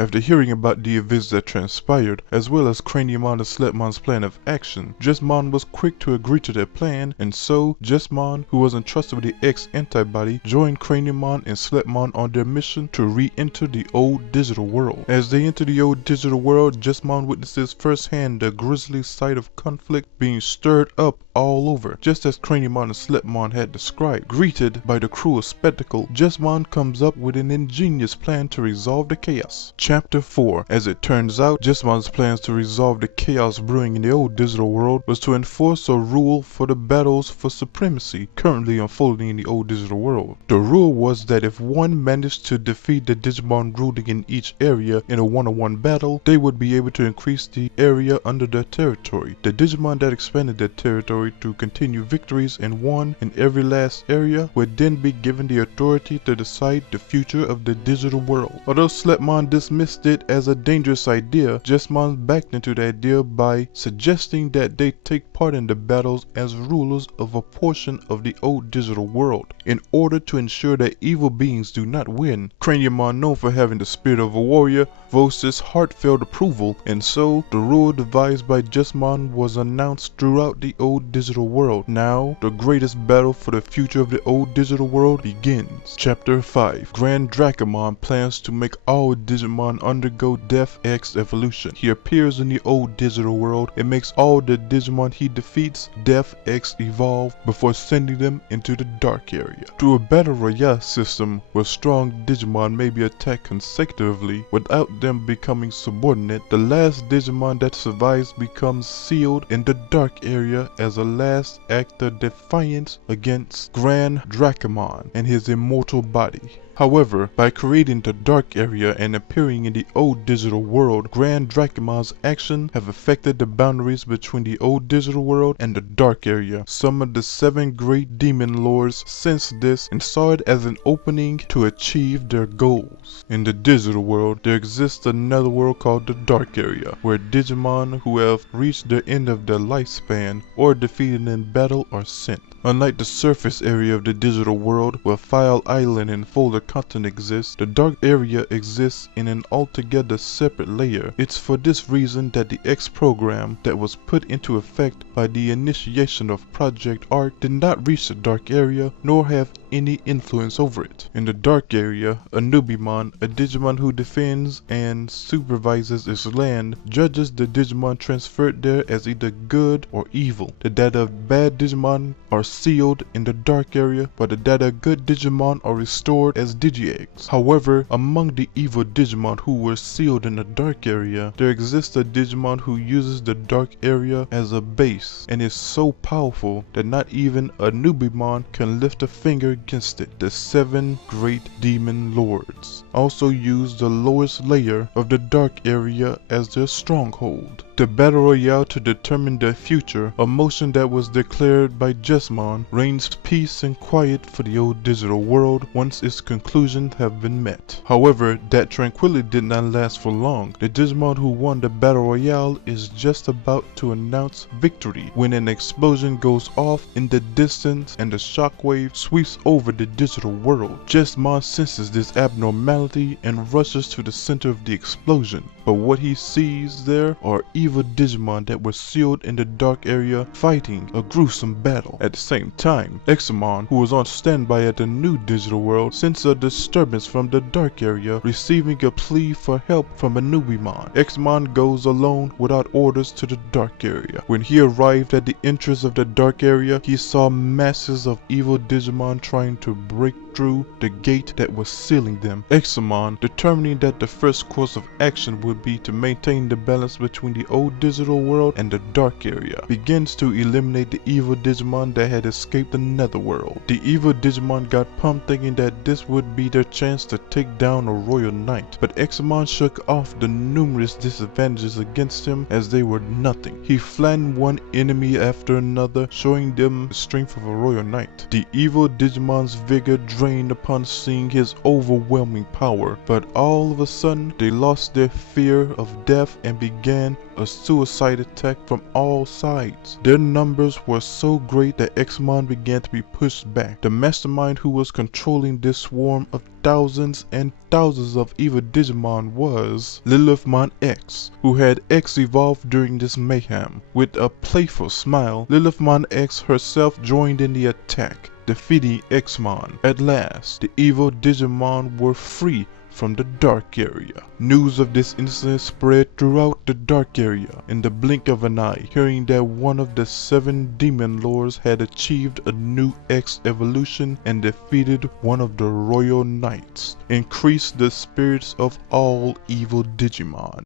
After hearing about the events that transpired, as well as Craniumon and Slepmon's plan of action, Jesmon was quick to agree to their plan, and so Jesmon, who was entrusted with the X antibody, joined Craniumon and Slepmon on their mission to re-enter the old digital world. As they enter the old digital world, Jesmon witnesses firsthand the grisly sight of conflict being stirred up all over, just as Craniumon and Slepmon had described. Greeted by the cruel spectacle, Jesmon comes up with an ingenious plan to resolve the chaos. Chapter 4. As it turns out, Jesmon's plans to resolve the chaos brewing in the old digital world was to enforce a rule for the battles for supremacy currently unfolding in the old digital world. The rule was that if one managed to defeat the Digimon ruling in each area in a one-on-one battle, they would be able to increase the area under their territory. The Digimon that expanded their territory to continue victories and won in every last area would then be given the authority to decide the future of the digital world. Although Slepmon dismissed it as a dangerous idea, Jesmon backed into the idea by suggesting that they take part in the battles as rulers of a portion of the old digital world, in order to ensure that evil beings do not win. Craniumon, known for having the spirit of a warrior, voiced heartfelt approval, and so the rule devised by Jesmon was announced throughout the old digital world. Now, the greatest battle for the future of the old digital world begins. Chapter 5. Grand Dracomon plans to make all Digimon undergo Death X evolution. He appears in the old digital world and makes all the Digimon he defeats Death X evolve before sending them into the dark area. Through a battle royale system where strong Digimon may be attacked consecutively without them becoming subordinate, the last Digimon that survives becomes sealed in the dark area as a last act of defiance against Grand Dracomon and his immortal body. However, by creating the dark area and appearing in the old digital world, Grand Dracomon's actions have affected the boundaries between the old digital world and the dark area. Some of the 7 great demon lords sensed this and saw it as an opening to achieve their goals. In the digital world, there exists another world called the dark area, where Digimon who have reached the end of their lifespan or defeated in battle are sent. Unlike the surface area of the digital world, where File Island and Folder Continent exists, the dark area exists in an altogether separate layer. It's for this reason that the X program that was put into effect by the initiation of Project Arc did not reach the dark area nor have any influence over it. In the dark area, a Nubimon, a Digimon who defends and supervises its land, judges the Digimon transferred there as either good or evil. The data of bad Digimon are sealed in the dark area, but the data of good Digimon are restored as Digi-Eggs. However, among the evil Digimon who were sealed in the dark area, there exists a Digimon who uses the dark area as a base and is so powerful that not even a Nubimon can lift a finger against it. The 7 great demon lords also use the lowest layer of the dark area as their stronghold. The battle royale to determine their future, a motion that was declared by Jesmon, reigns peace and quiet for the old digital world once its conclusions have been met. However, that tranquility did not last for long. The Digimon who won the battle royale is just about to announce victory when an explosion goes off in the distance and the shockwave sweeps over the digital world. Jesmon senses this abnormality and rushes to the center of the explosion. But what he sees there are evil Digimon that were sealed in the dark area fighting a gruesome battle. At the same time, Examon, who was on standby at the new digital world, senses a disturbance from the dark area, receiving a plea for help from a Nubimon. Examon goes alone without orders to the dark area. When he arrived at the entrance of the dark area, he saw masses of evil Digimon trying to break through the gate that was sealing them. Examon, determining that the first course of action would be to maintain the balance between the old digital world and the dark area, begins to eliminate the evil Digimon that had escaped the netherworld. The evil Digimon got pumped thinking that this would be their chance to take down a royal knight, but Examon shook off the numerous disadvantages against him as they were nothing. He flattened one enemy after another, showing them the strength of a royal knight. The evil Digimon's vigor drained upon seeing his overwhelming power, but all of a sudden they lost their fear of death and began a suicide attack from all sides. Their numbers were so great that Xmon began to be pushed back. The mastermind who was controlling this swarm of thousands and thousands of evil Digimon was Lilithmon X, who had X evolved during this mayhem. With a playful smile, Lilithmon X herself joined in the attack, defeating Xmon. At last, the evil Digimon were free from the dark area. News of this incident spread throughout the dark area in the blink of an eye. Hearing that one of the 7 demon lords had achieved a new X evolution and defeated one of the royal knights increased the spirits of all evil Digimon.